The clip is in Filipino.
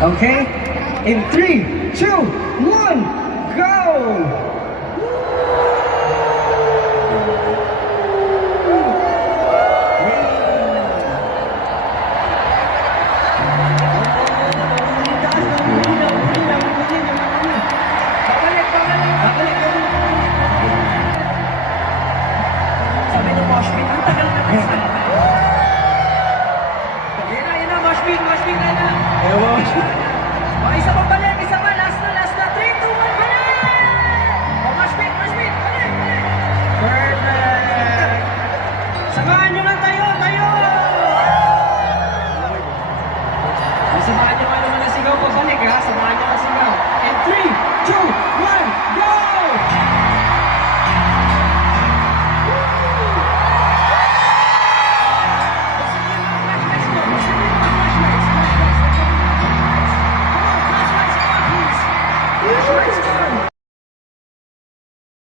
Okay? In 3, 2, 1, go! Sabi ng Moshpit, ang tagal na kayo sa akin. Yan na, Moshpit, kaya na. O, isa pa balik, isa pa, last na. 3, 2, 1, balik! O, Moshpit, balik! Perfect! Samahan nyo lang tayo! Samahan nyo nga naman na sigaw ko, balik ha, samahan nyo ang sigaw. And 3, 2, 1, go! Flashlights,